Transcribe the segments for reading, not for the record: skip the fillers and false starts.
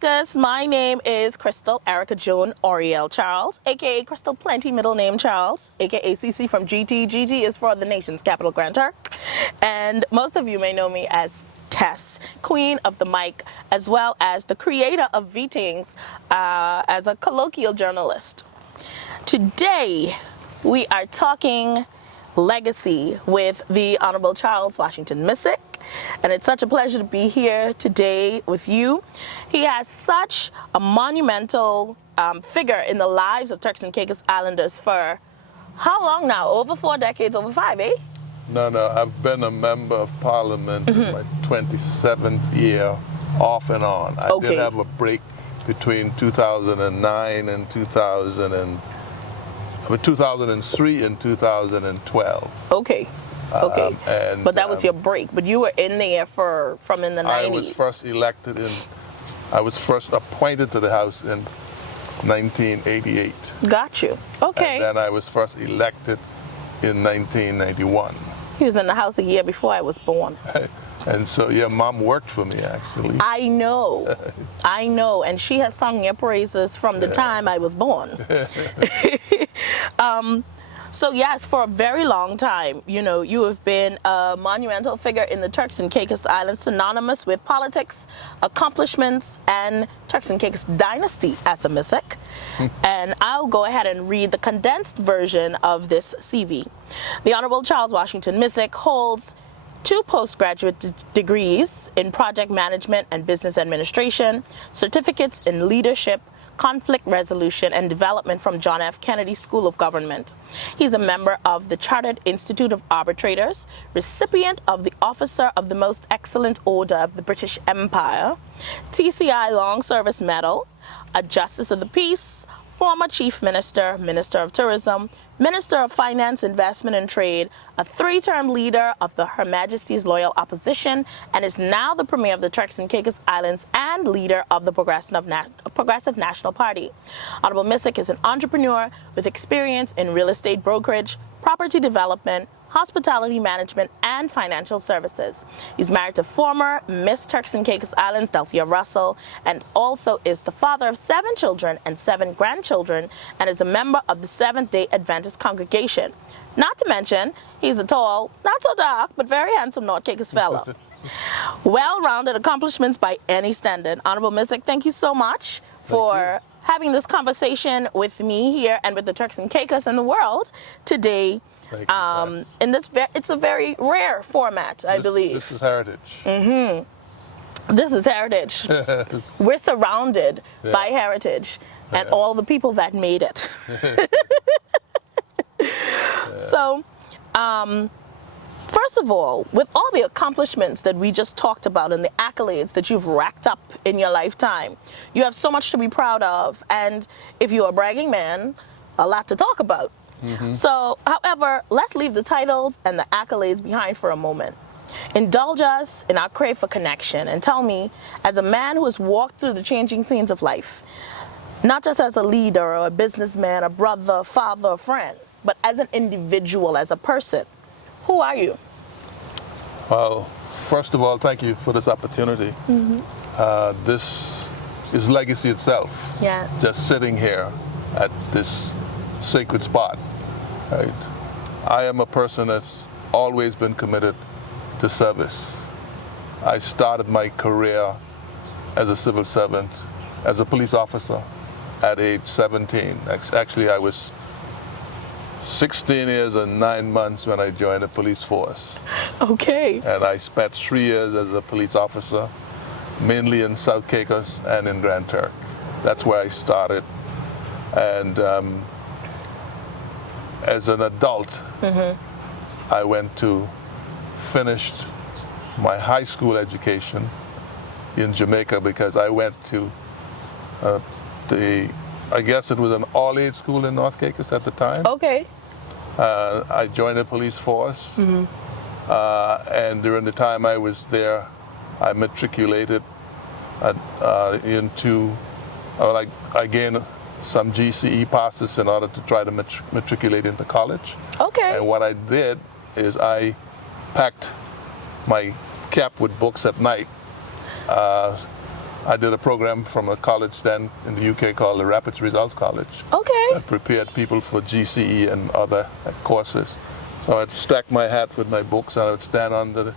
Caicos. My name is Crystal Erica Joan Oriel Charles, aka Crystal Plenty, middle name Charles, aka CC from GT. GT is for the nation's capital, Grand Turk. And most of you may know me as Tess, Queen of the Mic, as well as the creator of V-Tings as a colloquial journalist. Today, we are talking legacy with the Honorable Charles Washington Misick. And it's such a pleasure to be here today with you. He has such a monumental figure in the lives of Turks and Caicos Islanders for how long now? Over 4 decades, over 5, eh? No, I've been a member of parliament in my 27th year, off and on. I did have a break between 2009 and 2003 and 2012. Okay. But that was your break. But you were in there from in the 90s. I was first appointed to the House in 1988. Got you. Okay. And then I was first elected in 1991. He was in the House a year before I was born. And so, yeah, Mom worked for me, actually. I know. And she has sung your praises from the time I was born. So yes, for a very long time, you have been a monumental figure in the Turks and Caicos Islands, synonymous with politics, accomplishments, and Turks and Caicos dynasty as a Misick. And I'll go ahead and read the condensed version of this CV. The Honorable Charles Washington Misick holds 2 postgraduate degrees in project management and business administration, certificates in leadership, conflict resolution and development from John F. Kennedy School of Government. He's a member of the Chartered Institute of Arbitrators, recipient of the Officer of the Most Excellent Order of the British Empire, TCI Long Service Medal, a Justice of the Peace, former Chief Minister, Minister of Tourism, Minister of Finance, Investment and Trade, a 3-term leader of the Her Majesty's Loyal Opposition, and is now the Premier of the Turks and Caicos Islands and leader of the Progressive National Party. Honorable Misick is an entrepreneur with experience in real estate brokerage, property development, hospitality management, and financial services. He's married to former Miss Turks and Caicos Islands, Delphia Russell, and also is the father of 7 children and 7 grandchildren, and is a member of the Seventh-day Adventist congregation. Not to mention, he's a tall, not so dark, but very handsome North Caicos fellow. Well-rounded accomplishments by any standard. Honorable Misick, thank you so much for having this conversation with me here and with the Turks and Caicos and the world today. In this, it's a very rare format, I believe. This is heritage. This is heritage. We're surrounded by heritage and all the people that made it. So, first of all, with all the accomplishments that we just talked about and the accolades that you've racked up in your lifetime, you have so much to be proud of. And if you're a bragging man, a lot to talk about. So, however, let's leave the titles and the accolades behind for a moment. Indulge us in our crave for connection and tell me, as a man who has walked through the changing scenes of life, not just as a leader or a businessman, a brother, father, friend, but as an individual, as a person, who are you? Well, first of all, thank you for this opportunity. This is legacy itself. Yes. Just sitting here at this sacred spot. Right. I am a person that's always been committed to service. I started my career as a civil servant, as a police officer at age 17. Actually, I was 16 years and 9 months when I joined the police force. Okay. And I spent 3 years as a police officer, mainly in South Caicos and in Grand Turk. That's where I started. And as an adult, I finished my high school education in Jamaica because I went to I guess it was an all-age school in North Caicos at the time. Okay. I joined the police force, and during the time I was there, I matriculated I gained some GCE passes in order to try to matriculate into college. Okay. And what I did is I packed my cap with books at night I did a program from a college then in the UK called the Rapid Results College. Okay. That prepared people for GCE and other courses. So I'd stack my hat with my books and I would stand under there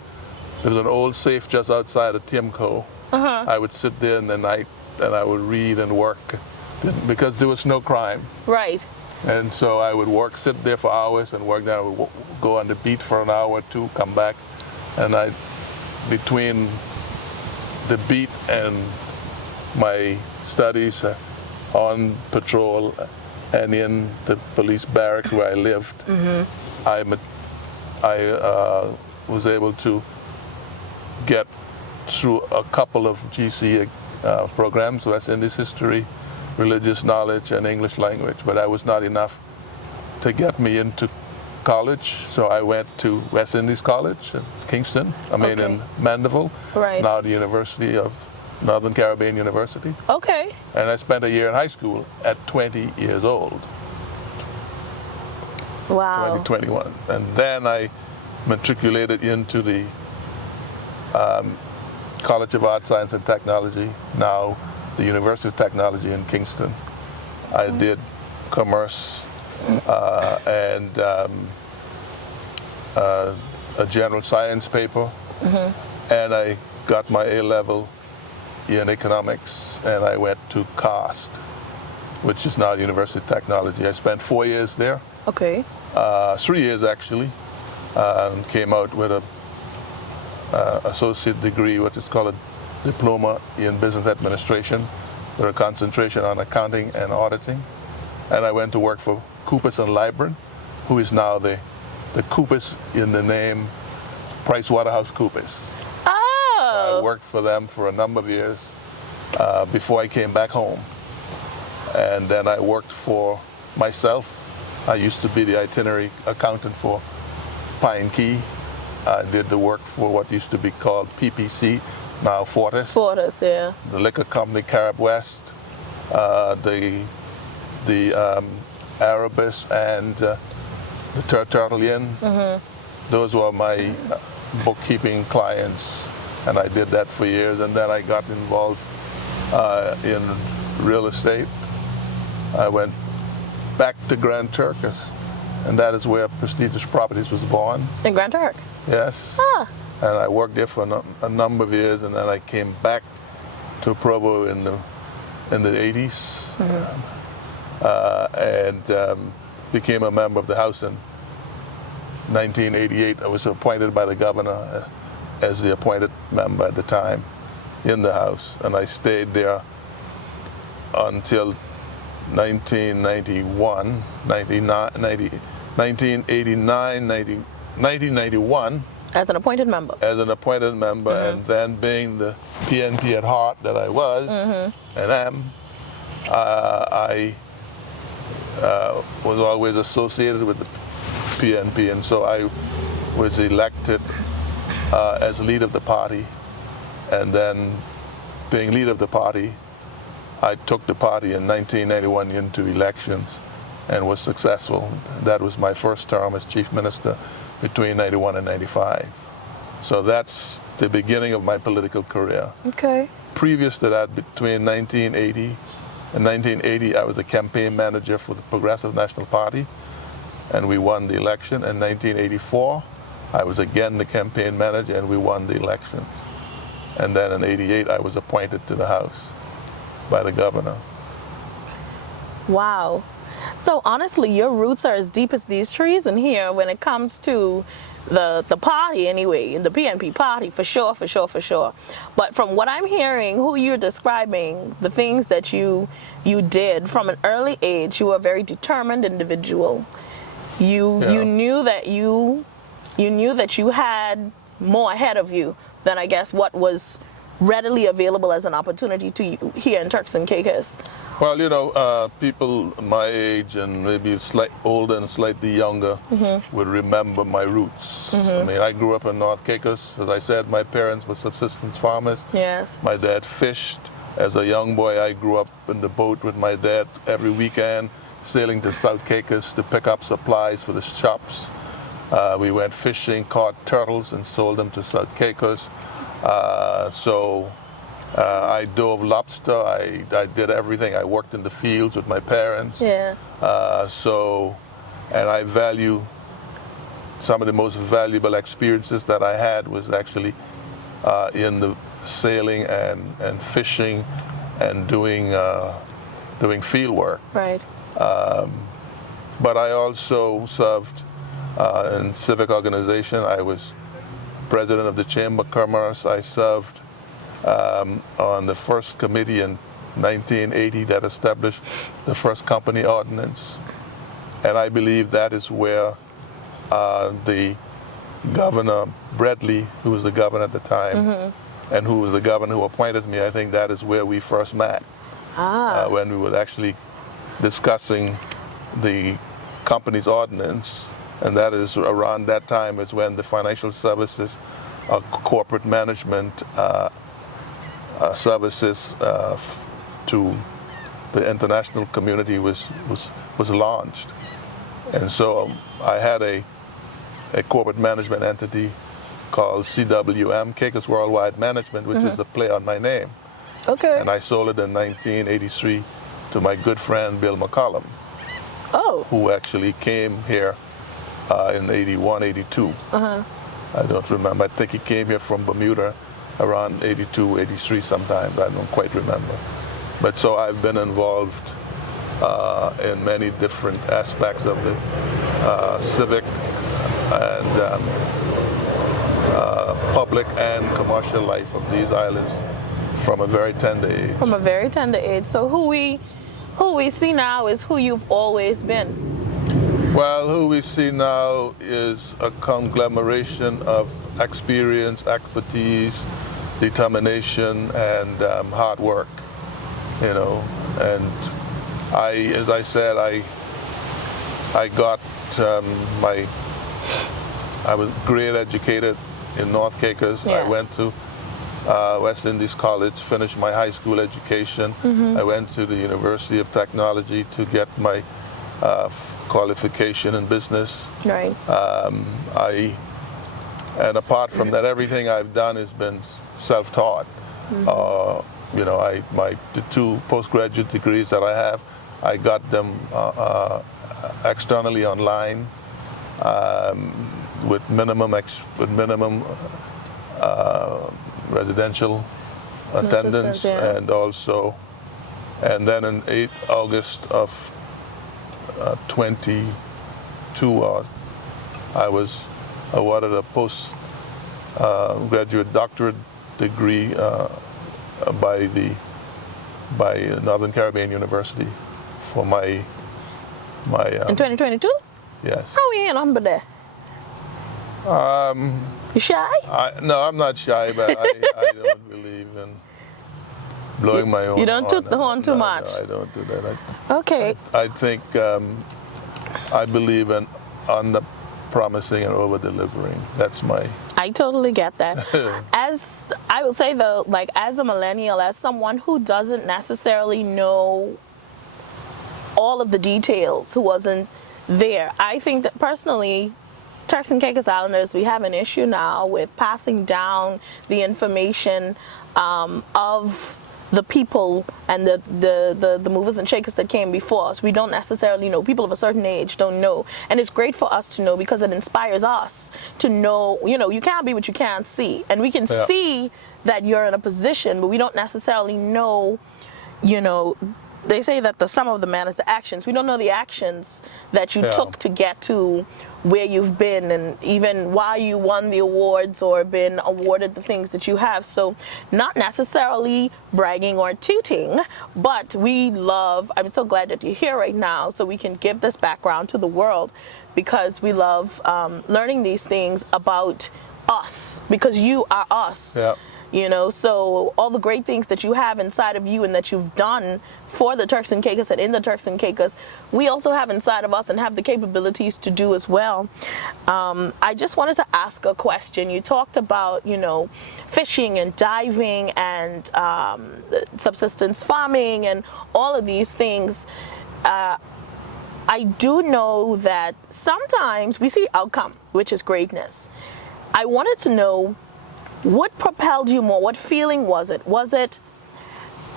was an old safe just outside of Timco. I would sit there in the night and I would read and work because there was no crime. Right. And so I would sit there for hours and work. Then I would go on the beat for an hour or two, come back, and between the beat and my studies on patrol and in the police barracks where I lived, I was able to get through a couple of GC programs, West Indies history, religious knowledge, and English language, but that was not enough to get me into college. So I went to West Indies College in Kingston, in Mandeville, now the University of Northern Caribbean University. Okay. And I spent a year in high school at 20 years old. Wow. 2021. And then I matriculated into the College of Art, Science and Technology, now the University of Technology in Kingston. I did commerce and a general science paper, and I got my A-level in economics, and I went to CAST, which is now the University of Technology. I spent 4 years there. Okay. 3 years actually, and came out with a associate degree, what is called a diploma in business administration, with a concentration on accounting and auditing. And I went to work for Coopers and Lybrand, who is now the Coopers in the name PricewaterhouseCoopers. Oh. I worked for them for a number of years before I came back home. And then I worked for myself. I used to be the itinerary accountant for Pine Key. I did the work for what used to be called PPC, now Fortis. Fortis, yeah. The liquor company Carib West, the Arabis, and the Turtle Inn. Those were my bookkeeping clients, and I did that for years. And then I got involved in real estate. I went back to Grand Turk, and that is where Prestigious Properties was born. In Grand Turk? Yes. Ah. And I worked there for a number of years, and then I came back to Provo in the 80s, and became a member of the House in 1988. I was appointed by the governor as the appointed member at the time in the House, and I stayed there until 1991. As an appointed member. As an appointed member, and then being the PNP at heart that I was and am, I was always associated with the PNP, and so I was elected as lead of the party. And then, being lead of the party, I took the party in 1991 into elections and was successful. That was my first term as chief minister between 91 and 95. So that's the beginning of my political career. Okay. Previous to that, between 1980 and 1980, I was a campaign manager for the Progressive National Party, and we won the election. In 1984, I was again the campaign manager, and we won the elections. And then in 88, I was appointed to the House by the governor. Wow. So honestly, your roots are as deep as these trees in here when it comes to the party anyway, the PNP party, for sure. But from what I'm hearing, who you're describing, the things that you did from an early age, you were a very determined individual. You knew that you had more ahead of you than I guess what was readily available as an opportunity to you here in Turks and Caicos. Well, people my age and maybe slightly older and slightly younger would remember my roots. I mean, I grew up in North Caicos. As I said, my parents were subsistence farmers. Yes. My dad fished. As a young boy, I grew up in the boat with my dad every weekend, sailing to South Caicos to pick up supplies for the shops. We went fishing, caught turtles, and sold them to South Caicos. So I dove lobster. I did everything. I worked in the fields with my parents. Yeah. And I value some of the most valuable experiences that I had was actually in the sailing and fishing and doing field work. Right. But I also served in civic organization. I was president of the Chamber of Commerce. I served on the first committee in 1980 that established the first company ordinance. And I believe that is where the governor, Bradley, who was the governor at the time, and who was the governor who appointed me, I think that is where we first met. When we were actually discussing the company's ordinance, and that is around that time is when the financial services, corporate management services to the international community was launched. And so I had a corporate management entity called CWM, Caicos Worldwide Management, which is a play on my name. Okay. And I sold it in 1983 to my good friend Bill McCollum, who actually came here in 81, 82. I don't remember. I think he came here from Bermuda around 82, 83 sometimes. I don't quite remember. But so I've been involved in many different aspects of the civic and public and commercial life of these islands from a very tender age. From a very tender age. So who we see now is who you've always been. Well, who we see now is a conglomeration of experience, expertise, determination, and hard work. You know, and as I said, I got I was grade educated in North Caicos. Yes. I went to West Indies College, finished my high school education. I went to the University of Technology to get my qualification in business. Right. And apart from that, everything I've done has been self-taught. You know, the 2 postgraduate degrees that I have, I got them externally online with minimum residential attendance, yeah. and then in August of 22, I was awarded a graduate doctorate degree by Northern Caribbean University for my in 2022? Yes. How we ain't on but there? You shy? No, I'm not shy, but I don't believe in blowing my own. You don't toot the horn too much. No, I don't do that. Okay. I think I believe in under promising and over delivering. That's my. I totally get that. As I would say though, like as a millennial, as someone who doesn't necessarily know all of the details, who wasn't there, I think that personally, Turks and Caicos Islanders, we have an issue now with passing down the information of the people and the movers and shakers that came before us. We don't necessarily know. People of a certain age don't know. And it's great for us to know because it inspires us to know, you know, you can't be what you can't see. And we can see that you're in a position, but we don't necessarily know, you know, they say that the sum of the man is the actions. We don't know the actions that you took to get to where you've been and even why you won the awards or been awarded the things that you have. So not necessarily bragging or tooting, but I'm so glad that you're here right now so we can give this background to the world because we love learning these things about us because you are us. Yeah. You know, so all the great things that you have inside of you and that you've done for the Turks and Caicos and in the Turks and Caicos, we also have inside of us and have the capabilities to do as well. I just wanted to ask a question. You talked about, you know, fishing and diving and subsistence farming and all of these things. I do know that sometimes we see outcome, which is greatness. I wanted to know, What propelled you more? What feeling was it? Was it,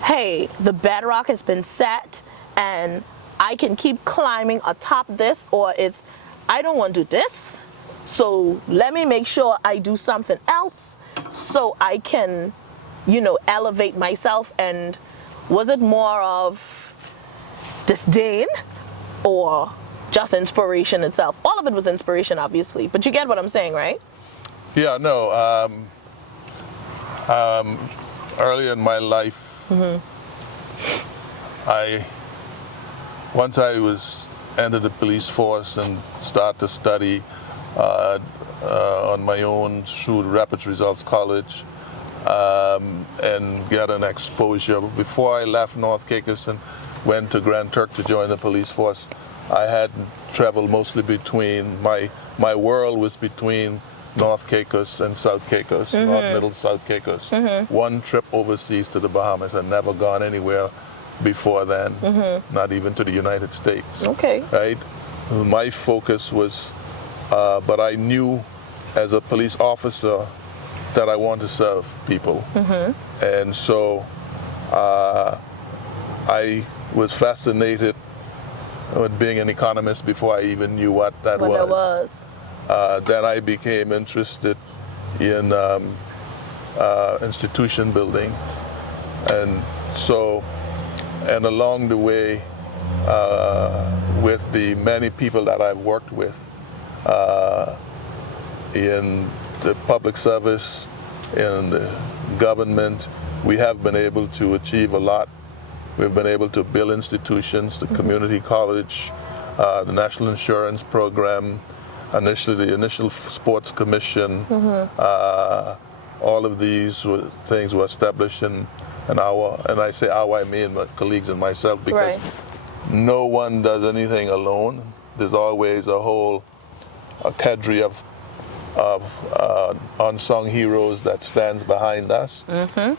hey, the bedrock has been set and I can keep climbing atop this, or it's, I don't want to do this, so let me make sure I do something else so I can, elevate myself? And was it more of disdain or just inspiration itself? All of it was inspiration, obviously, but you get what I'm saying, right? Yeah, no. Early in my life, once I entered the police force and start to study on my own through Rapids Results College, and get an exposure. Before I left North Caicos and went to Grand Turk to join the police force, I had traveled mostly between, my world was between North Caicos and South Caicos, North Middle South Caicos. One trip overseas to the Bahamas. I'd never gone anywhere before then, not even to the United States. Okay. Right? My focus was, but I knew as a police officer that I want to serve people. And so I was fascinated with being an economist before I even knew what that was. Then I became interested in institution building. And so, and along the way, with the many people that I've worked with in the public service, in the government, we have been able to achieve a lot. We've been able to build institutions, the community college, the National Insurance Program, the initial sports commission. All of these things were established in our, and I say our, I mean my colleagues and myself, because no one does anything alone. There's always a cadre of unsung heroes that stands behind us.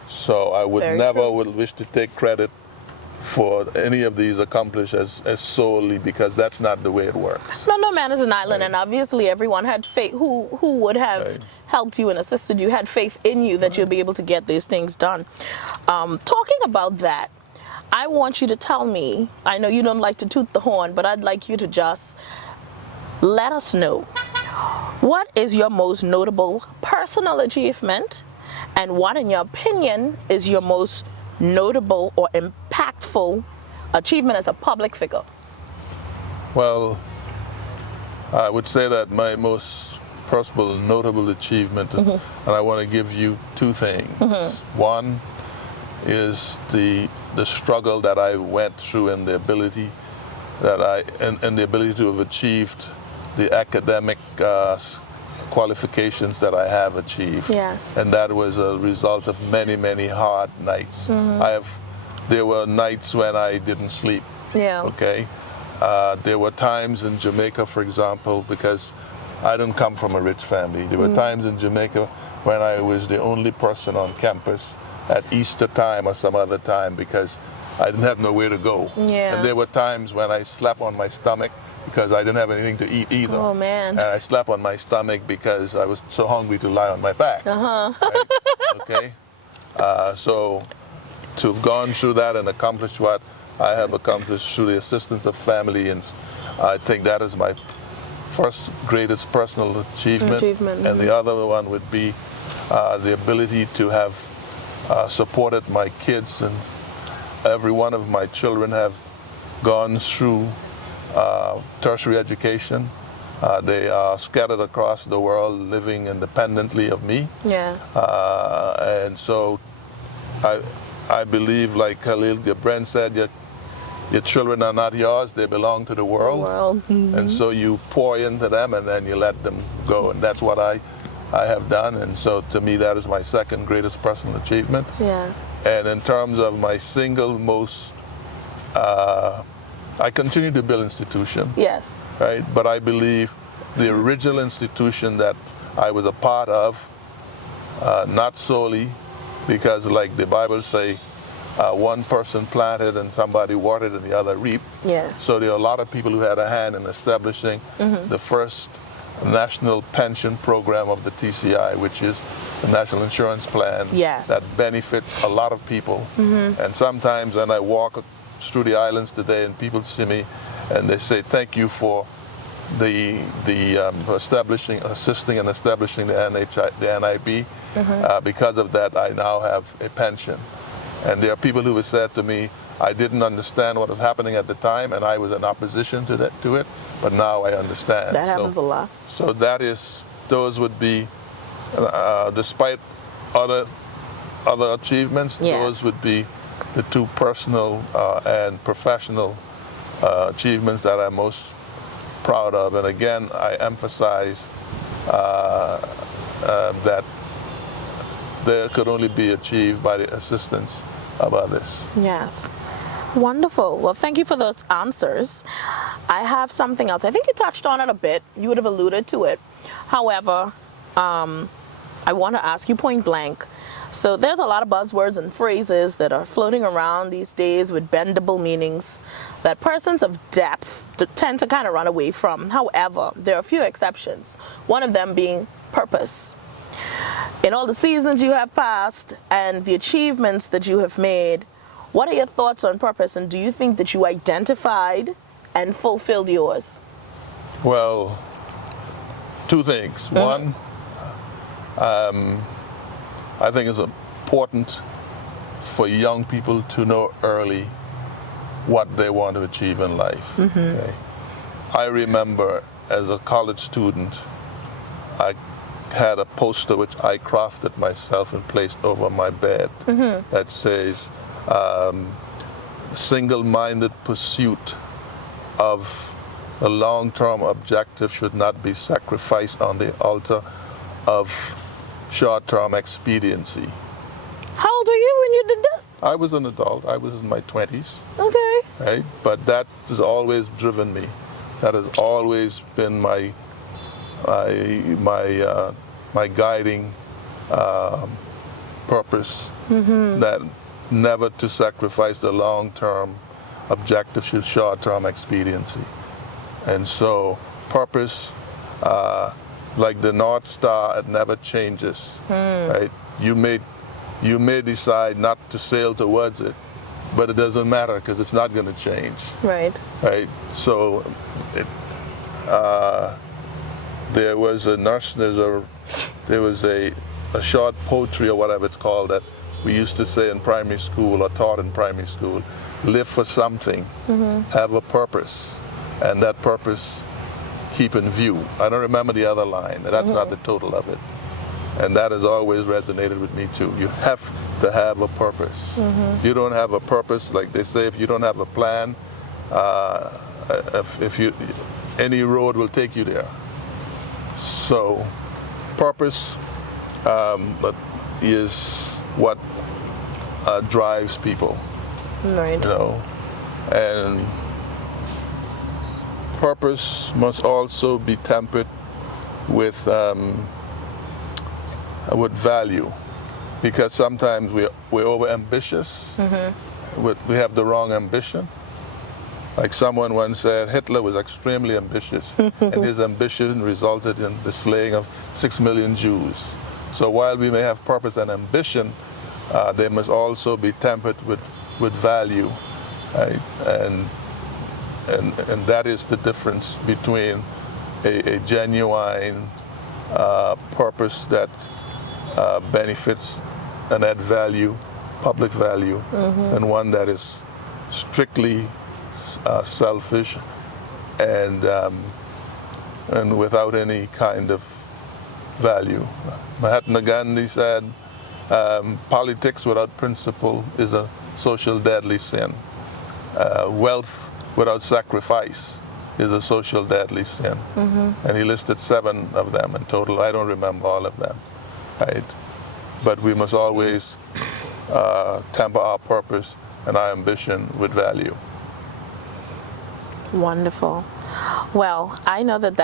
So I would never wish to take credit for any of these accomplished as solely, because that's not the way it works. No man is an island, and obviously everyone had faith who would have helped you and assisted you, had faith in you that you'll be able to get these things done. Talking about that, I want you to tell me, I know you don't like to toot the horn, but I'd like you to just let us know, what is your most notable personal achievement, and what, in your opinion, is your most notable or impactful achievement as a public figure? Well, I would say that my most personal notable achievement, and I want to give you two things. One is the struggle that I went through, and the ability and the ability to have achieved the academic qualifications that I have achieved. Yes. And that was a result of many hard nights. There were nights when I didn't sleep. Okay. There were times in Jamaica, for example, because I didn't come from a rich family. There were times in Jamaica when I was the only person on campus at Easter time or some other time, because I didn't have nowhere to go. And there were times when I slept on my stomach because I didn't have anything to eat either. Oh man. And I slept on my stomach because I was so hungry to lie on my back. Right? Okay. So to have gone through that and accomplished what I have accomplished through the assistance of family, and I think that is my first greatest personal achievement. And the other one would be the ability to have supported my kids, and every one of my children have gone through tertiary education. They are scattered across the world, living independently of me. Yes. And so I believe, like Khalil Gibran said, your children are not yours, they belong to the world. And so you pour into them and then you let them go. And that's what I have done. And so to me, that is my second greatest personal achievement. Yes. And in terms of my single most, I continue to build institutions. Yes. Right? But I believe the original institution that I was a part of, not solely, because like the Bible say, one person planted and somebody watered and the other reaped. Yes. So there are a lot of people who had a hand in establishing the first national pension program of the TCI, which is the National Insurance Plan Yes. that benefits a lot of people. And sometimes when I walk through the islands today and people see me and they say, thank you for assisting and establishing the NIB. Because of that, I now have a pension. And there are people who have said to me, I didn't understand what was happening at the time, and I was in opposition to it, but now I understand. That happens a lot. So those would be, despite other achievements, Yes. those would be the two personal and professional achievements that I'm most proud of. And again, I emphasize that they could only be achieved by the assistance of others. Yes. Wonderful. Well, thank you for those answers. I have something else. I think you touched on it a bit. You would have alluded to it. However, I want to ask you point blank. So there's a lot of buzzwords and phrases that are floating around these days with bendable meanings that persons of depth tend to kind of run away from. However, there are a few exceptions, one of them being purpose. In all the seasons you have passed and the achievements that you have made, what are your thoughts on purpose, and do you think that you identified and fulfilled yours? Well, two things. One, I think it's important for young people to know early what they want to achieve in life. Okay? I remember as a college student, I had a poster which I crafted myself and placed over my bed that says, single-minded pursuit of a long-term objective should not be sacrificed on the altar of short-term expediency. How old were you when you did that? I was an adult. I was in my 20s. Okay. Right? But that has always driven me. That has always been my guiding purpose. That never to sacrifice the long-term objective to short-term expediency. And so purpose, like the North Star, it never changes. Right? You may decide not to sail towards it, but it doesn't matter because it's not going to change. Right. Right? So there was a short poetry or whatever it's called that we used to say in primary school or taught in primary school. Live for something, have a purpose, and that purpose keep in view. I don't remember the other line, and that's not the total of it. And that has always resonated with me too. You have to have a purpose. You don't have a purpose, like they say, if you don't have a plan, any road will take you there. So purpose is what drives people. Right. You know, and purpose must also be tempered with value, because sometimes we're over ambitious. We have the wrong ambition. Like someone once said, Hitler was extremely ambitious, and his ambition resulted in the slaying of 6 million Jews. So while we may have purpose and ambition, they must also be tempered with value, right? And that is the difference between a genuine purpose that benefits and add value, public value, and one that is strictly selfish and without any kind of value. Mahatma Gandhi said, politics without principle is a social deadly sin. Wealth without sacrifice is a social deadly sin. And he listed 7 of them in total. I don't remember all of them, right? But we must always temper our purpose and our ambition with value. Wonderful. Well, I know that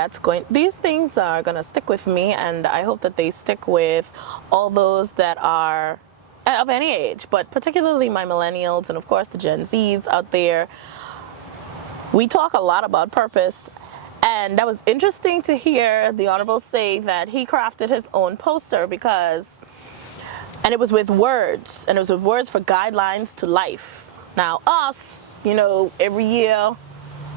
these things are going to stick with me, and I hope that they stick with all those that are of any age, but particularly my millennials and of course the Gen Zs out there. We talk a lot about purpose, And that was interesting to hear the Honorable say that he crafted his own poster and it was with words, and it was with words for guidelines to life. Now us, every year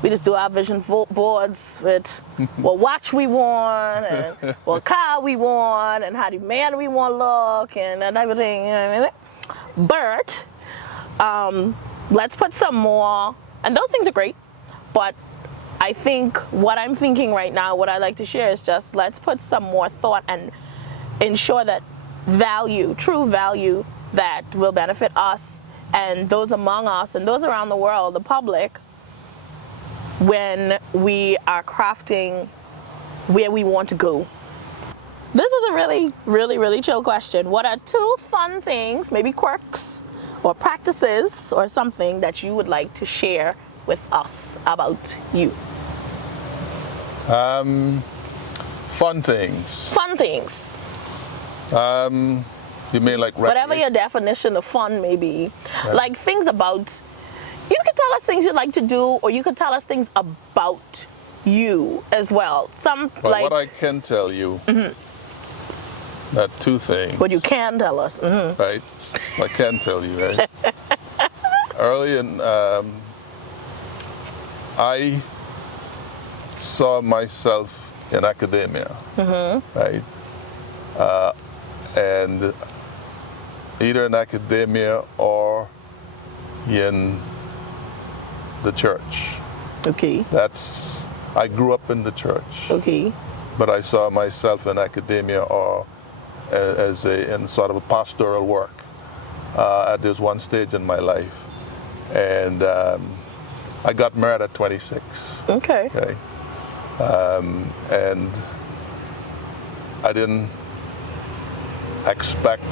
we just do our vision boards with what watch we want, and what car we want, and how the man we want to look, and everything, But let's put some more, and those things are great, but I think what I'm thinking right now, what I like to share is just let's put some more thought and ensure that true value that will benefit us and those among us and those around the world, the public, when we are crafting where we want to go. This is a really, really, really chill question. What are 2 fun things, maybe quirks or practices or something that you would like to share with us about you? Fun things. Fun things. You mean like Whatever your definition of fun may be. Right. Like things about, you could tell us things you'd like to do, or you could tell us things about you as well. Well, what I can tell you, that 2 things. What you can tell us. Mm-hmm. Right? I can tell you, right? Early in, I saw myself in academia, right? And either in academia or in the church. Okay. I grew up in the church. Okay. But I saw myself in academia or in sort of a pastoral work at this one stage in my life. And I got married at 26. Okay. And I didn't expect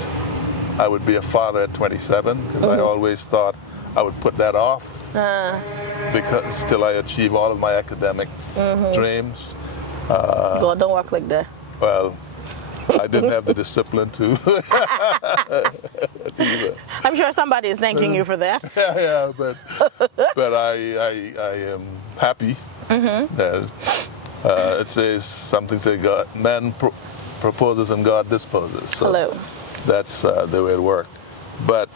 I would be a father at 27, because I always thought I would put that off because till I achieve all of my academic dreams. God, don't work like that. Well, I didn't have the discipline to. I'm sure somebody is thanking you for that. Yeah, but I am happy that it says something say God, man proposes and God disposes. So Hello. that's the way it worked. But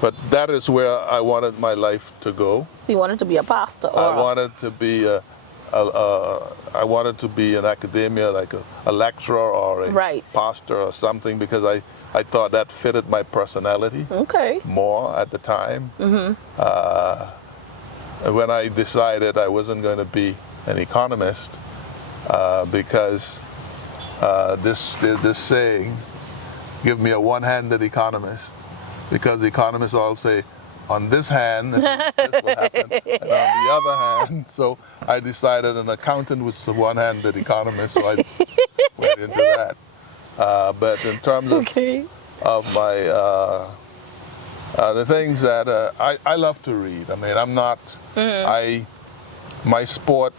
but that is where I wanted my life to go. You wanted to be a pastor, or I wanted to be I wanted to be in academia, like a lecturer or a pastor or something, because I thought that fitted my personality more at the time. When I decided I wasn't going to be an economist, because there's this saying, give me a one-handed economist, because the economists all say, on this hand, this will happen, and on the other hand. So I decided an accountant was a one-handed economist, so I went into that. But in terms of my, the things that, I love to read. I mean, I'm not, my sport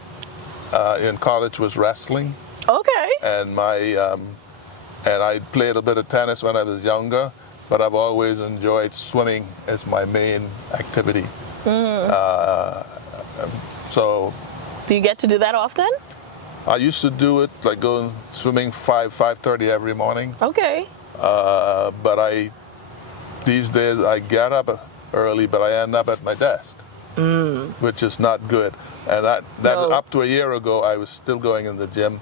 in college was wrestling. Okay. And and I played a bit of tennis when I was younger, but I've always enjoyed swimming as my main activity. So. Do you get to do that often? I used to do it, like going swimming 5:30 every morning. Okay. But these days I get up early, but I end up at my desk, which is not good. And that up to a year ago, I was still going in the gym,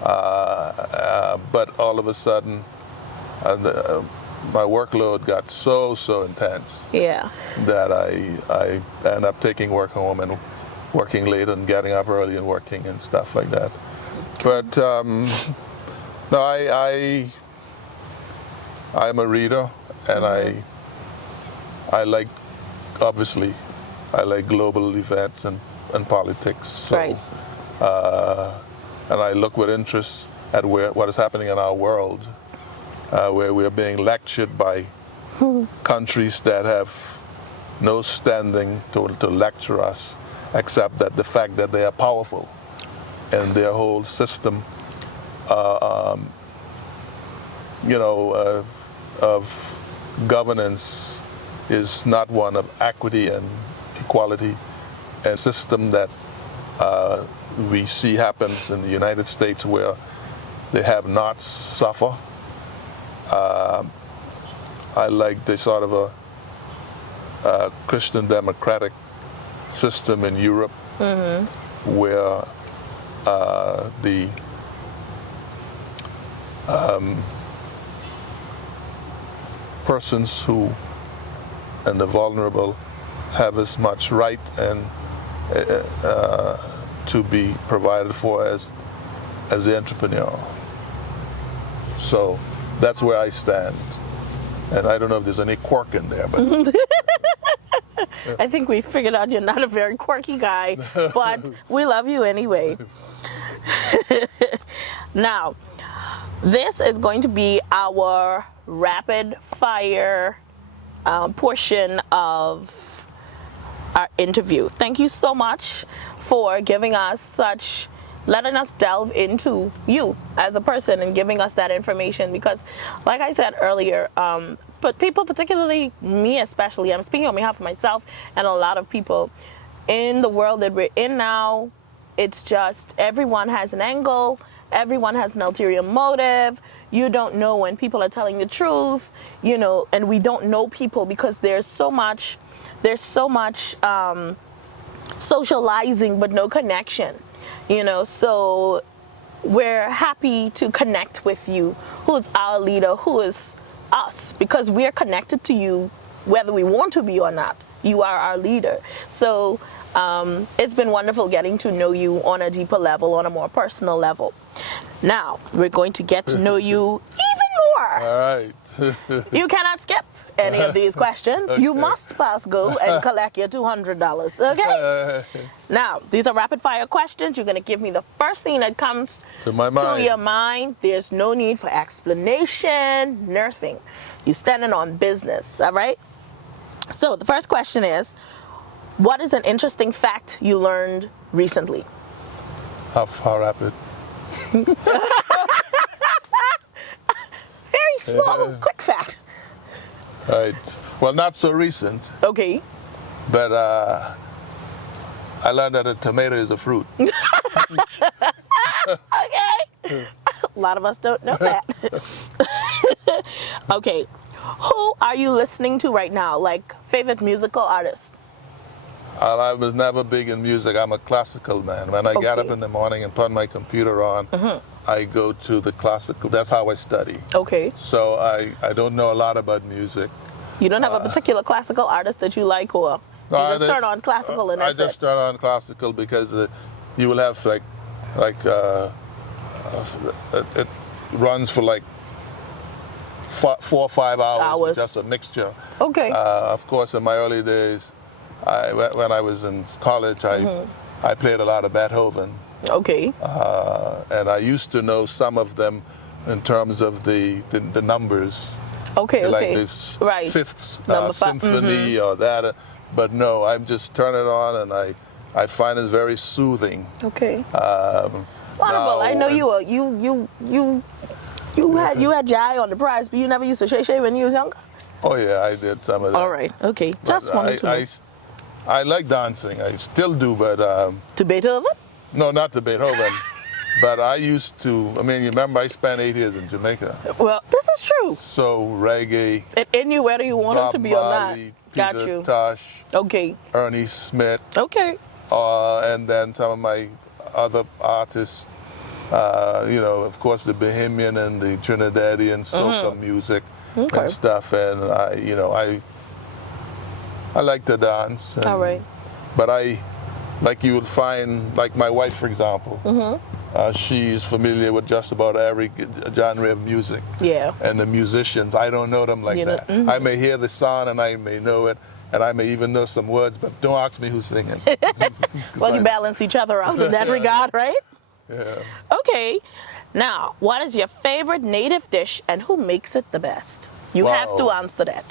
but all of a sudden, my workload got so intense. Yeah. That I end up taking work home and working late and getting up early and working and stuff like that. But no, I'm a reader, and I like, obviously, I like global events and politics. So, and I look with interest at what is happening in our world, where we are being lectured by countries that have no standing to lecture us, except that the fact that they are powerful and their whole system, of governance is not one of equity and equality, and a system that we see happens in the United States where the have-nots suffer. I like the sort of a Christian democratic system in Europe where the persons who and the vulnerable have as much right and to be provided for as the entrepreneur. So that's where I stand. And I don't know if there's any quirk in there, but I think we figured out you're not a very quirky guy, but we love you anyway. Now, this is going to be our rapid fire portion of our interview. Thank you so much for giving us letting us delve into you as a person and giving us that information, because like I said earlier, but people, particularly me especially, I'm speaking on behalf of myself and a lot of people in the world that we're in now, it's just everyone has an angle, everyone has an ulterior motive. You don't know when people are telling the truth, and we don't know people because there's so much socializing but no connection. So we're happy to connect with you, who is our leader, who is us, because we're connected to you whether we want to be or not. You are our leader. So it's been wonderful getting to know you on a deeper level, on a more personal level. Now we're going to get to know you even more. all right. You cannot skip any of these questions. Okay. You must pass go and collect your $200, okay? Now, these are rapid fire questions. You're going to give me the first thing that comes to your mind. There's no need for explanation, nothing. You're standing on business, all right? So the first question is, what is an interesting fact you learned recently? How rapid? Very small, quick fact. Right. Well, not so recent. Okay. But I learned that a tomato is a fruit. Okay. A lot of us don't know that. Okay. Who are you listening to right now? Like, favorite musical artist? I was never big in music. I'm a classical man. When I get up in the morning and put my computer on, I go to the classical. That's how I study. Okay. So I don't know a lot about music. You don't have a particular classical artist that you like, or you just turn on classical and that's it? I just turn on classical because you will have it runs for like 4 or 5 hours. Just a mixture. Okay. Of course, in my early days, when I was in college, I played a lot of Beethoven. Okay. And I used to know some of them in terms of the numbers. Okay, like okay. this Right. Fifth Symphony or that. But no, I just turn it on and I find it very soothing. Okay. Wonderful. I know you had your eye on the prize, but you never used to shay when you was younger? Oh yeah, I did some of that. All right. Okay. Just wanted to know. I like dancing. I still do, but to Beethoven? No, not to Beethoven. But I used to. I mean, you remember I spent 8 years in Jamaica. Well, this is true. So reggae. And in you, whether you want it to be or not. Got Peter you. Tosh. Okay. Ernie Smith. Okay. And then some of my other artists. Of course, the Bahamian and the Trinidadian soca music and stuff. And I like to dance. All right. But like you would find, like my wife, for example, she's familiar with just about every genre of music. Yeah. And the musicians, I don't know them like that. I may hear the song and I may know it, and I may even know some words, but don't ask me who's singing. Well, you balance each other out in that regard, right? Yeah. Okay. Now, what is your favorite native dish and who makes it the best? You have to answer that.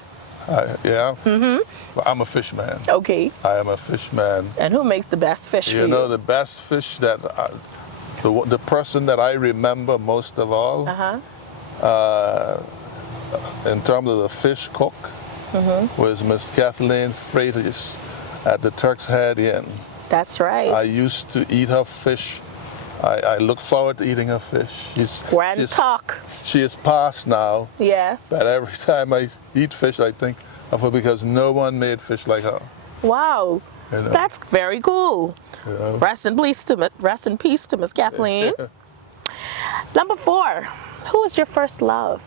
Yeah? Well, I'm a fish man. Okay. I am a fish man. And who makes the best fish for you? You know, the best fish that, the person that I remember most of all, in terms of the fish cook, was Miss Kathleen Freitas at the Turk's Head Inn. That's right. I used to eat her fish. I look forward to eating her fish. Grand talk. She is past now. Yes. But every time I eat fish, I think of her because no one made fish like her. Wow. You know? That's very cool. You know? Rest in peace to Miss Kathleen. Number 4. Who was your first love?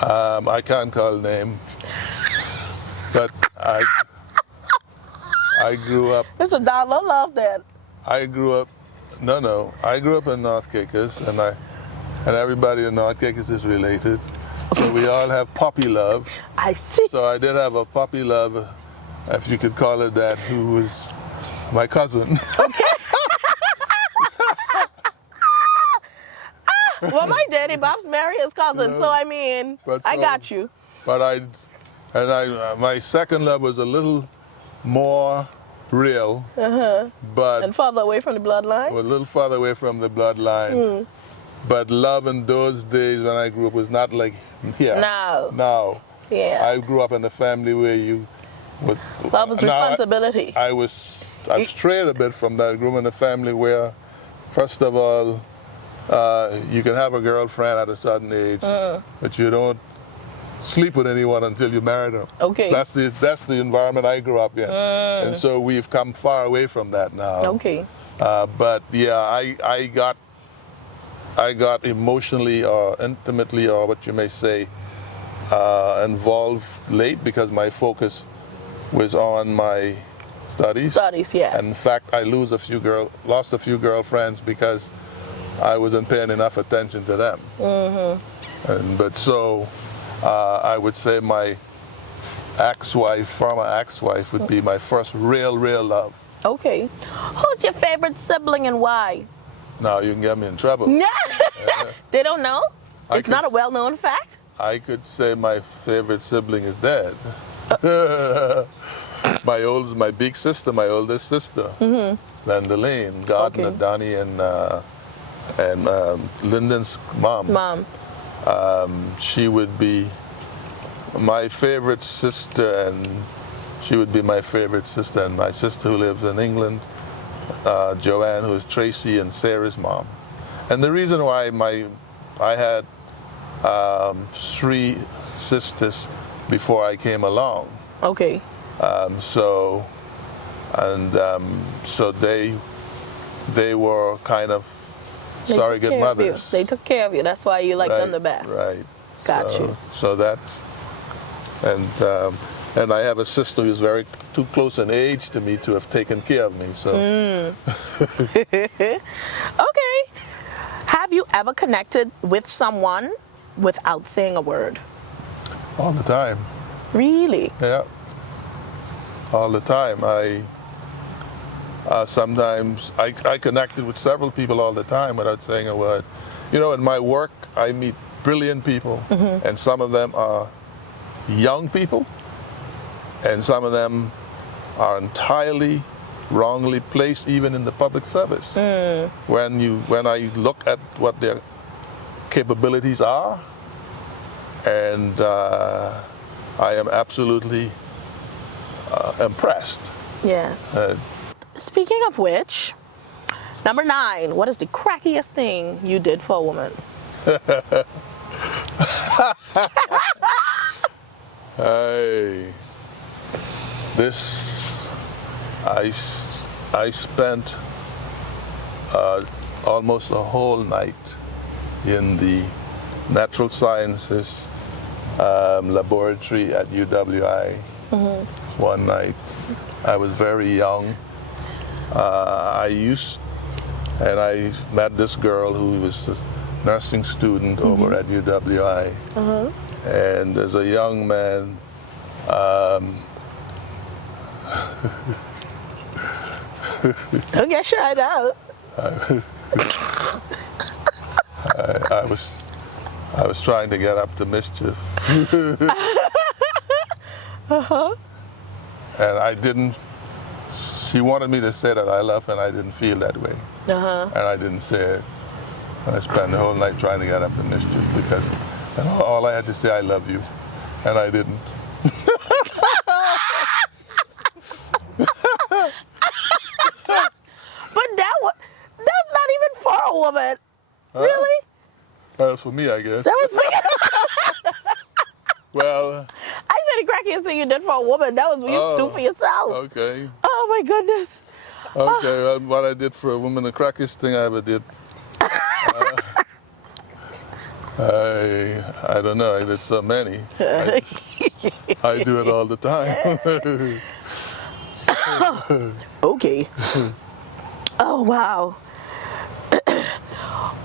I can't call name, but I grew up. Mr. Don love that. I grew up in North Caicos, and everybody in North Caicos is related. So we all have puppy love. I see. So I did have a puppy love, if you could call it that, who was my cousin. Okay. Well, my daddy Bob's married his cousin, so I mean, I got you. But my second love was a little more real, but And farther away from the bloodline. a little farther away from the bloodline. But love in those days when I grew up was not like here. No. No. Yeah. I grew up in a family where you would. Love was responsibility. I strayed a bit from that. I grew up in a family where, first of all, you can have a girlfriend at a certain age, but you don't sleep with anyone until you marry them. Okay. That's the environment I grew up in, and so we've come far away from that now. Okay. But yeah, I got emotionally or intimately, or what you may say, involved late because my focus was on my studies. Studies, yes. And in fact, I lost a few girlfriends because I wasn't paying enough attention to them. But so I would say my former ex-wife would be my first real love. Okay. Who's your favorite sibling and why? Now you can get me in trouble. They don't know? It's not a well-known fact? I could say my favorite sibling is dead. My big sister, my oldest sister, Linda Lane, Gardner, Donnie, and Lyndon's mom. She would be my favorite sister, and she would be my favorite sister, and my sister who lives in England, Joanne, who is Tracy and Sarah's mom. And the reason why I had 3 sisters before I came along. Okay. So they were kind of surrogate mothers. They took care of you. That's why you like them the best. Right. Got you. So that's, and I have a sister who's too close in age to me to have taken care of me. So. Okay. Have you ever connected with someone without saying a word? All the time. Really? Yeah. All the time. Sometimes I connected with several people all the time without saying a word. You know, in my work, I meet brilliant people, and some of them are young people, and some of them are entirely wrongly placed, even in the public service. When I look at what their capabilities are, and I am absolutely impressed. Yes. Speaking of which, number 9, what is the crackiest thing you did for a woman? Hey, I spent almost a whole night in the natural sciences laboratory at UWI. One night. I was very young. I met this girl who was a nursing student over at UWI. And as a young man, Don't get shied out. I was trying to get up to mischief. And I didn't. She wanted me to say that I love her, and I didn't feel that way. And I didn't say it. And I spent the whole night trying to get up to mischief because all I had to say, I love you, and I didn't. for me, I guess. That was for you. Well, I said the crackiest thing you did for a woman. That was what you do for yourself. Okay. Oh my goodness. Okay, well, what I did for a woman, the crackiest thing I ever did. I don't know. I did so many. I do it all the time. Okay. Oh wow.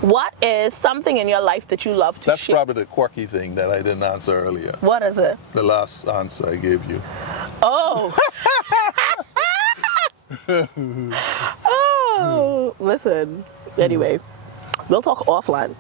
What is something in your life that you love to That's share? probably the quirky thing that I didn't answer earlier. What is it? The last answer I gave you. Oh. Oh. Listen. Anyway, we'll talk offline.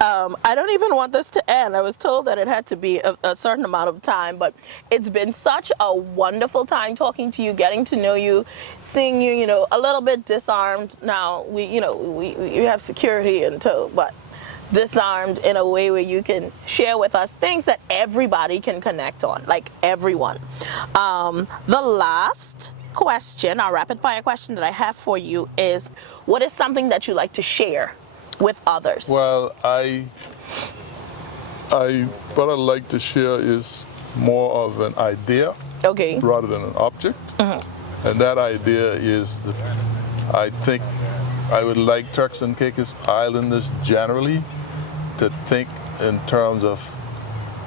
I don't even want this to end. I was told that it had to be a certain amount of time, but it's been such a wonderful time talking to you, getting to know you, seeing you, you know, a little bit disarmed. Now we have security in tow, but disarmed in a way where you can share with us things that everybody can connect on, like everyone. The last question, our rapid fire question that I have for you is, what is something that you like to share with others? Well, what I like to share is more of an idea Okay. rather than an object. And that idea is that I think I would like Turks and Caicos Islanders generally to think in terms of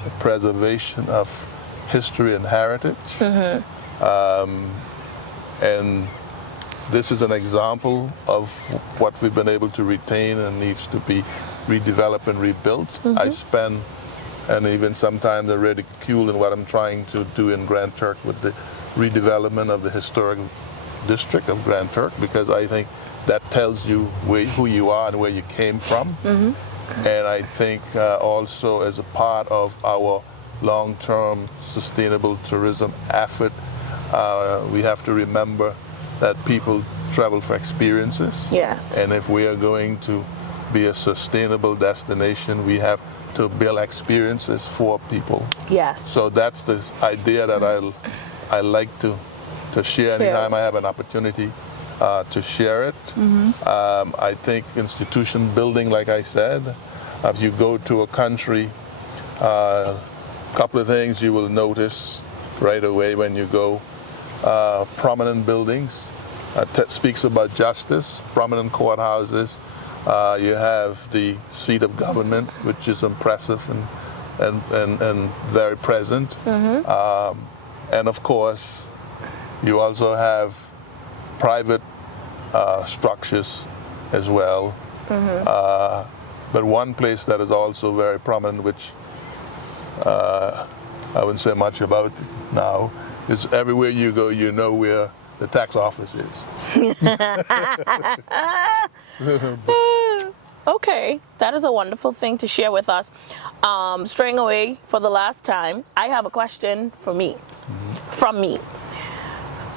the preservation of history and heritage. And this is an example of what we've been able to retain and needs to be redeveloped and rebuilt. I spend, and even sometimes I ridicule in what I'm trying to do in Grand Turk with the redevelopment of the historic district of Grand Turk, because I think that tells you who you are and where you came from. And I think also as a part of our long-term sustainable tourism effort, we have to remember that people travel for experiences. Yes. And if we are going to be a sustainable destination, we have to build experiences for people. Yes. So that's the idea that I like to share anytime I have an opportunity to share it. I think institution building, like I said, if you go to a country, a couple of things you will notice right away when you go. Prominent buildings, speaks about justice, prominent courthouses. You have the seat of government, which is impressive and very present. And of course, you also have private structures as well. But one place that is also very prominent, which I wouldn't say much about now, is everywhere you go, you know where the tax office is. Okay, that is a wonderful thing to share with us. Straying away for the last time, I have a question for me. From me.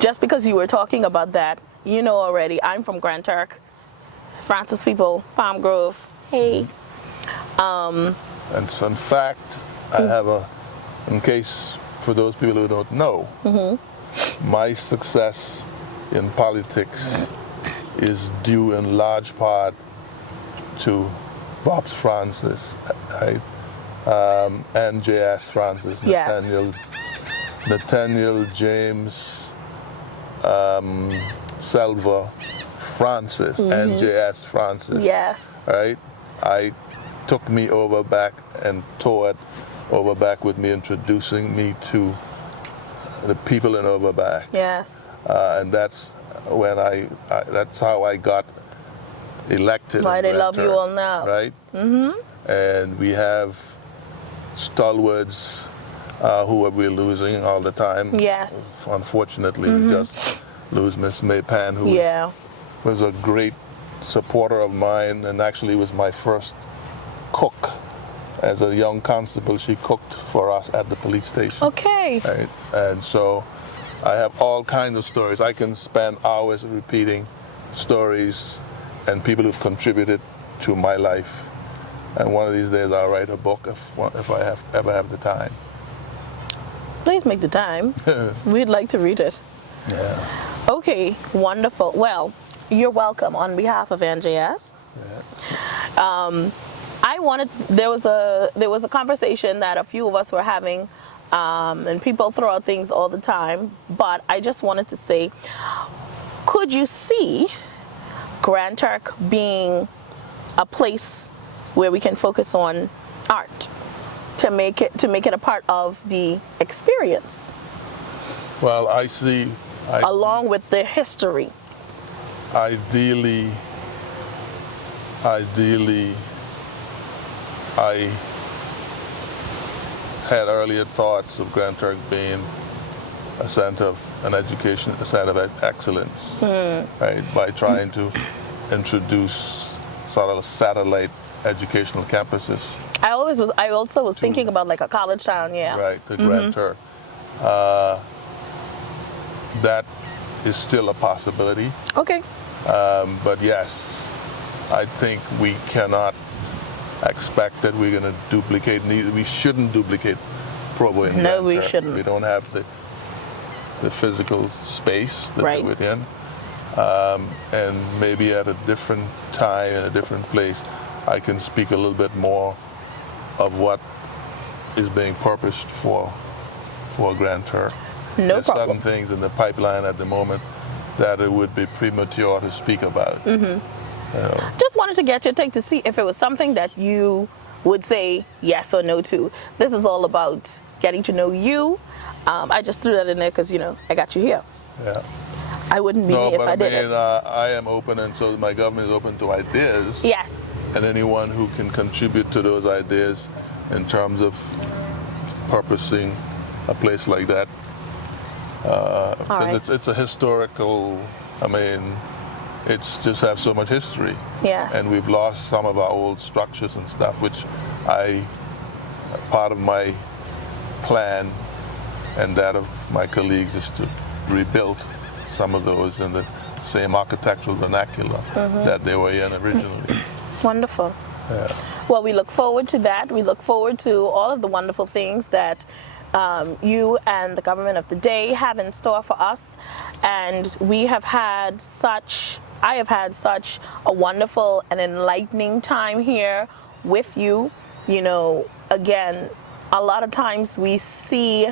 Just because you were talking about that, you know already, I'm from Grand Turk, Francis people, Palm Grove. Hey. And so in fact, I have in case for those people who don't know, my success in politics is due in large part to Bob's Francis, right? And J.S. Francis, Yes. Nathaniel James Selva Francis, and J.S. Francis. Yes. Right? Took me over back and toured over back with me, introducing me to the people in Overback. Yes. And that's when that's how I got elected. Why they love you all now. Right? And we have stalwarts who we're losing all the time. Yes. Unfortunately, we just lose Miss Maypan, who was a great supporter of mine and actually was my first cook. As a young constable, she cooked for us at the police station. Okay. Right? And so I have all kinds of stories. I can spend hours repeating stories and people who've contributed to my life. And one of these days I'll write a book if I ever have the time. Please make the time. We'd like to read it. Yeah. Okay, wonderful. Well, You're welcome on behalf of NJS. Yeah. There was a conversation that a few of us were having, and people throw out things all the time, but I just wanted to say, could you see Grand Turk being a place where we can focus on art to make it a part of the experience, Well, along with the history? ideally, I had earlier thoughts of Grand Turk being a center of an education, a center of excellence, right? By trying to introduce sort of satellite educational campuses, I also was thinking about like a college town, yeah. right, to Grand Turk. That is still a possibility. Okay. But yes, I think we cannot expect that we're going to duplicate. We shouldn't duplicate Provo in No, Grand we Turk. shouldn't. We don't have the physical space that Right. do it in. And maybe at a different time in a different place, I can speak a little bit more of what is being purposed for Grand Turk. No There's problem. certain things in the pipeline at the moment that it would be premature to speak about. You know. Just wanted to get your take to see if it was something that you would say yes or no to. This is all about getting to know you. I just threw that in there because, I got you here. Yeah. I wouldn't be No, me if but I I mean, didn't. I am open, and so my government is open to ideas. Yes. And anyone who can contribute to those ideas in terms of purposing a place like that. Because right. it's a historical, it's just have so much history. Yes. And we've lost some of our old structures and stuff, which part of my plan and that of my colleagues is to rebuild some of those in the same architectural vernacular that they were in originally. Wonderful. Yeah. Well, we look forward to that. We look forward to all of the wonderful things that you and the government of the day have in store for us. And I have had such a wonderful and enlightening time here with you. Again, a lot of times we see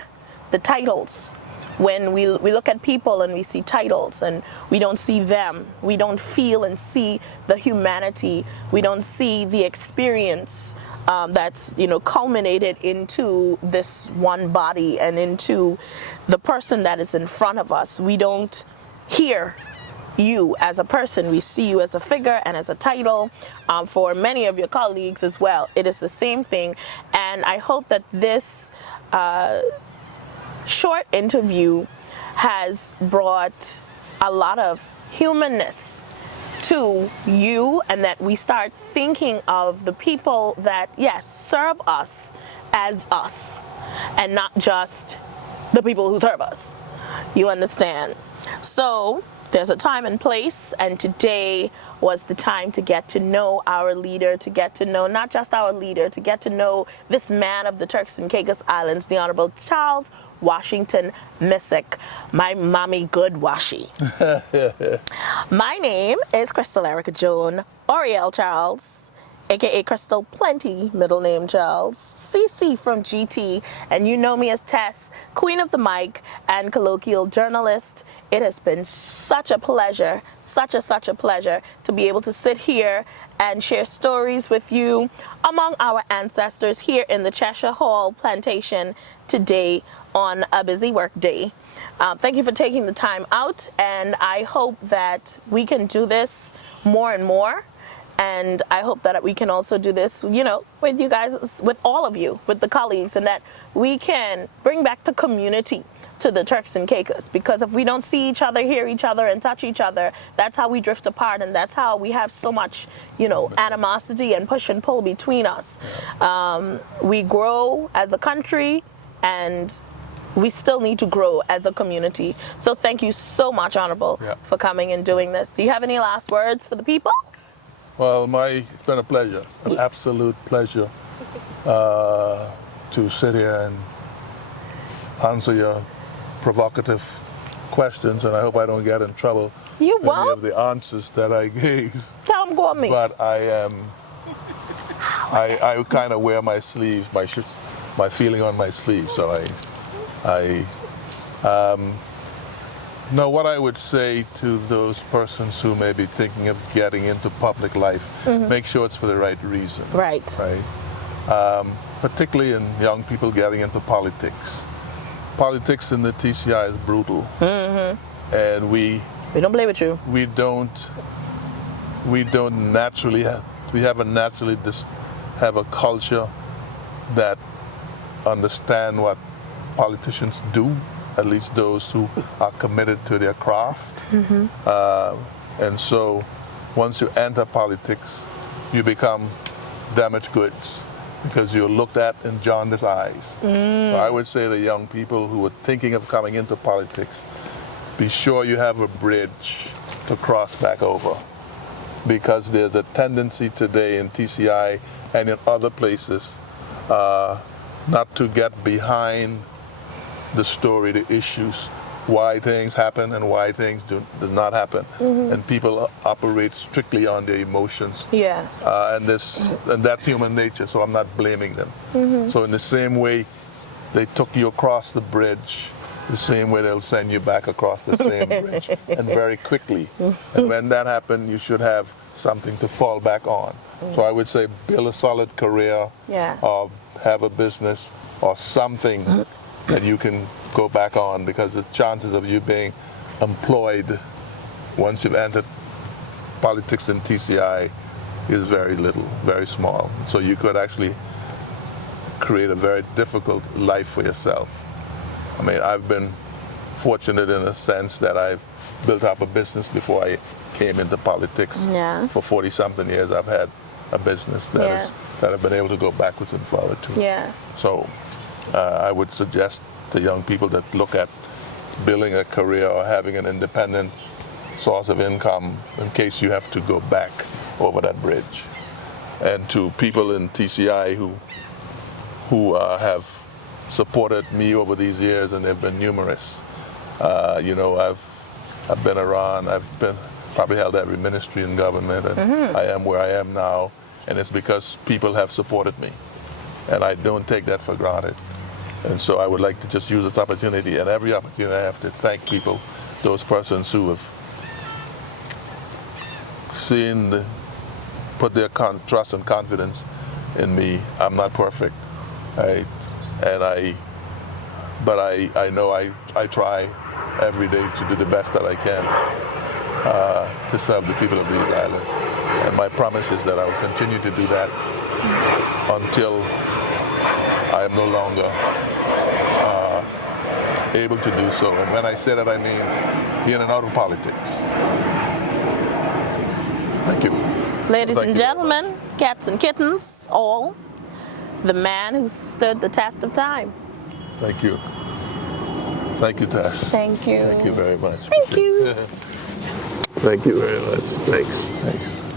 the titles. When we look at people and we see titles and we don't see them, we don't feel and see the humanity, we don't see the experience that's culminated into this one body and into the person that is in front of us. We don't hear you as a person. We see you as a figure and as a title. For many of your colleagues as well, it is the same thing. And I hope that this short interview has brought a lot of humanness to you, and that we start thinking of the people that, yes, serve us as us and not just the people who serve us. You understand? So there's a time and place, and today was the time to get to know our leader, to get to know not just our leader, to get to know this man of the Turks and Caicos Islands, the Honorable Charles Washington Misick, my mommy good washi. My name is Crystal Erica Joan Oriel Charles, aka Crystal Plenty, middle name Charles, CC from GT, and you know me as Tess, Queen of the Mic and colloquial journalist. It has been such a pleasure, such a pleasure to be able to sit here and share stories with you among our ancestors here in the Cheshire Hall Plantation today on a busy work day. Thank you for taking the time out, and I hope that we can do this more and more. And I hope that we can also do this, with you guys, with all of you, with the colleagues, and that we can bring back the community to the Turks and Caicos. Because if we don't see each other, hear each other, and touch each other, that's how we drift apart, and that's how we have so much, animosity and push and pull between us. We grow as a country, and we still need to grow as a community. So thank you so much, Honorable, for coming and doing this. Do you have any last words for the people? Well, it's been a pleasure, an absolute pleasure to sit here and answer your provocative questions, and I hope I don't get in trouble You any of won't? the answers that I gave, Tell them go me. but I kind of wear my sleeve, my feeling on my sleeve. So no, what I would say to those persons who may be thinking of getting into public life, make sure it's for the right reason. Right. Right. Particularly in young people getting into politics. Politics in the TCI is brutal, and we don't play with you. we don't naturally haven't naturally have a culture that understand what politicians do, at least those who are committed to their craft. And so once you enter politics, you become damaged goods because you're looked at in jaundiced eyes. So I would say to young people who are thinking of coming into politics, be sure you have a bridge to cross back over, because there's a tendency today in TCI and in other places not to get behind the story, the issues, why things happen and why things do not happen. And people operate strictly on their emotions. Yes. And that's human nature, so I'm not blaming them. So in the same way they took you across the bridge, the same way they'll send you back across the same bridge, and very quickly. And when that happens, you should have something to fall back on. So I would say build a solid career, Yes. or have a business or something that you can go back on, because the chances of you being employed once you've entered politics in TCI is very little, very small. So you could actually create a very difficult life for yourself. I mean, I've been fortunate in a sense that I've built up a business before I came into politics. Yes. For 40-something years, I've had a business that I've been able to go backwards and forward to. Yes. So I would suggest to young people that look at building a career or having an independent source of income in case you have to go back over that bridge. And to people in TCI who have supported me over these years, and they've been numerous. You know, I've been around, I've been probably held every ministry in government, and I am where I am now, and it's because people have supported me, and I don't take that for granted. And so I would like to just use this opportunity, and every opportunity I have, to thank people, those persons who have put their trust and confidence in me. I'm not perfect, right? But I know I try every day to do the best that I can to serve the people of these islands. And my promise is that I will continue to do that until I am no longer able to do so. And when I say that, I mean in and out of politics. Thank you. Ladies and gentlemen, cats and kittens, all, the man who stood the test of time. Thank you. Thank you, Tess. Thank you. Thank you very much. Thank you. Thank you very much. Thanks. Thanks.